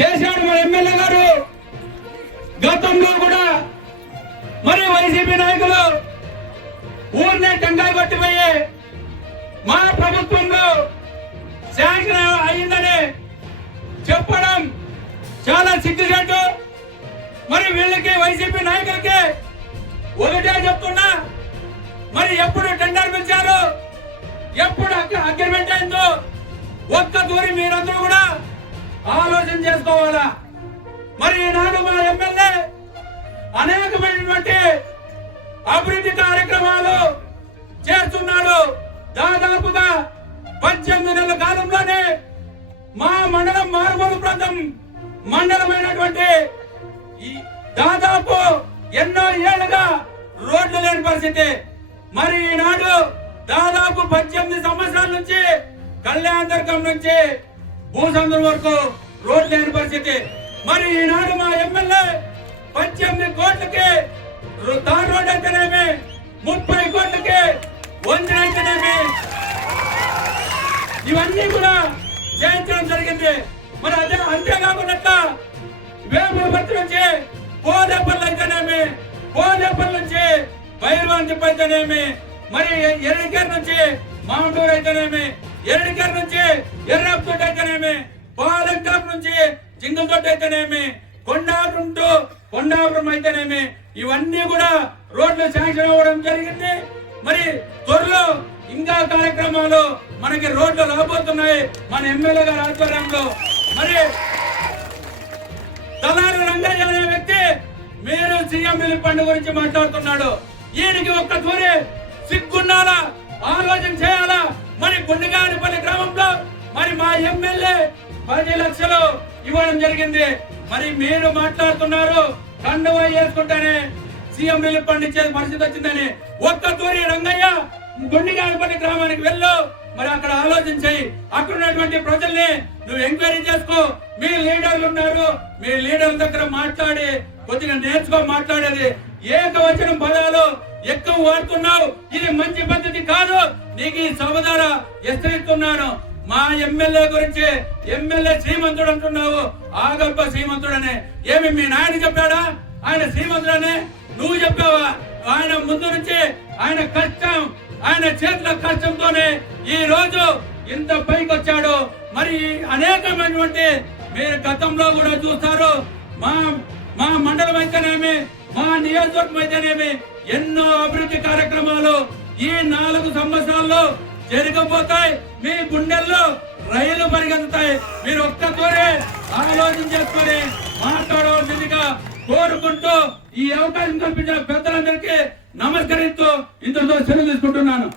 చేశాడు మన ఎమ్మెల్యే గారు. గతంలో కూడా మరి వైసీపీ నాయకులు ఊరినే టెంకాయ పట్టిపోయి మా ప్రభుత్వంలో శాంక్షన్ అయిందని చెప్పడం చాలా సిగ్గుచేటు. మరి వీళ్ళకి వైసీపీ నాయకులకి ఒకటే చెప్తున్నా మరి ఎప్పుడు టెండర్ పిలిచారు? ఎప్పుడు అగ్రిమెంట్ అయిందో? ఒక్క దూరి మీరందరూ కూడా ఆలోచన చేసుకోవాలా? మరి ఈనాడు మా ఎమ్మెల్యే అనేకమైనటువంటి అభివృద్ధి కార్యక్రమాలు చేస్తున్నాడు. దాదాపుగా పద్దెనిమిది నెలల కాలంలోనే మా మండలం మారుమూల ప్రాంతం మండలమైనటువంటి దాదాపు ఎన్నో ఏళ్ళుగా రోడ్లు లేని పరిస్థితి. మరి ఈనాడు దాదాపు పద్దెనిమిది సంవత్సరాల నుంచి కళ్యాణ నుంచి భూసంద్రం వరకు రోడ్లు లేని పరిస్థితి. మరి ఈనాడు మా ఎమ్మెల్యే పద్దెనిమిది కోట్లకి రు- తార్ రోడ్ అయితేనేమి? ముప్పై కోట్లకి వంజన అయితేనేమి? ఇవన్నీ కూడా చేయించడం జరిగింది. మరి అదే అంతేకాకుండా వేమపత్రి నుంచి పోలేపల్లి అయితేనేమి? పోలేపల్లి నుంచి బైర్వాన్ తిప్ప అయితేనేమి మరి ఎరడికేర్ నుంచి మామూలు అయితేనేమి? ఎరడికేర్ నుంచి ఎర్రపుతోటి అయితేనేమి పాలంకాపు నుంచి జింగలతోటి అయితేనేమి కొండాపురం టు కొండాపురం అయితేనేమి ఇవన్నీ కూడా రోడ్లు శాంక్షన్ అవ్వడం జరిగింది. మరి త్వరలో ఇంకా కార్యక్రమాలు మనకి రోడ్లు రాబోతున్నాయి. మన ఎమ్మెల్యే గారి ఆధ్వర్యంలో. మరి తలారి రంగయ్య అనే వ్యక్తి మీరు సీఎం పండుగ గురించి మాట్లాడుతున్నాడు. ఈయనకి ఒక్క తూరి సిగ్గున్నారా? ఆలోచన చేయాలి? గుండెగానిపల్లి గ్రామంలో మరి మా ఎమ్మెల్యే పది లక్షలు ఇవ్వడం జరిగింది. మరి మీరు మాట్లాడుతున్నారు కండువ వేసుకుంటానే సీఎం పండించేది పరిస్థితి వచ్చిందని. ఒక్క తూరి రంగయ్య గుండెగానిపల్లి గ్రామానికి వెళ్ళు మరి అక్కడ ఆలోచించాయి అక్కడ ఉన్నటువంటి ప్రజల్ని నువ్వు ఎంక్వైరీ చేసుకో. మీ లీడర్లు ఉన్నారు మీ లీడర్ల దగ్గర మాట్లాడి కొద్దిగా నేర్చుకో మాట్లాడేది. ఏకవచనం పదాలు ఎక్కువ వాడుతున్నావు. ఇది మంచి పద్ధతి కాదు. నీకు ఈ సభ ద్వారా హెచ్చరిస్తున్నాను మా ఎమ్మెల్యే గురించి ఎమ్మెల్యే శ్రీమంతుడు అంటున్నావు. ఆగల్ప శ్రీమంతుడనే. ఏమి మీ నాయన చెప్పాడా? ఆయన శ్రీమంతుడనే. నువ్వు చెప్పావా? ఆయన ముందు నుంచి ఆయన కష్టం ఆయన చేతుల కష్టంతోనే ఈ రోజు ఇంత పైకి వచ్చాడు. మరి అనేకమైనటువంటి మీరు గతంలో కూడా చూస్తారు. మా మా మండలం అయితేనేమి మా నియోజకవర్గం అయితేనేమి ఎన్నో అభివృద్ధి కార్యక్రమాలు ఈ నాలుగు సంవత్సరాల్లో జరగబోతాయి మీ గుండెల్లో రైలు పరిగెత్తుతాయి. మీరు ఒక్కతోనే ఆలోచన చేసుకొని మాట్లాడవలసిందిగా కోరుకుంటూ ఈ అవకాశం కల్పించిన పెద్దలందరికీ నమస్కరిస్తూ ఇంతతో సెలవు తీసుకుంటున్నాను.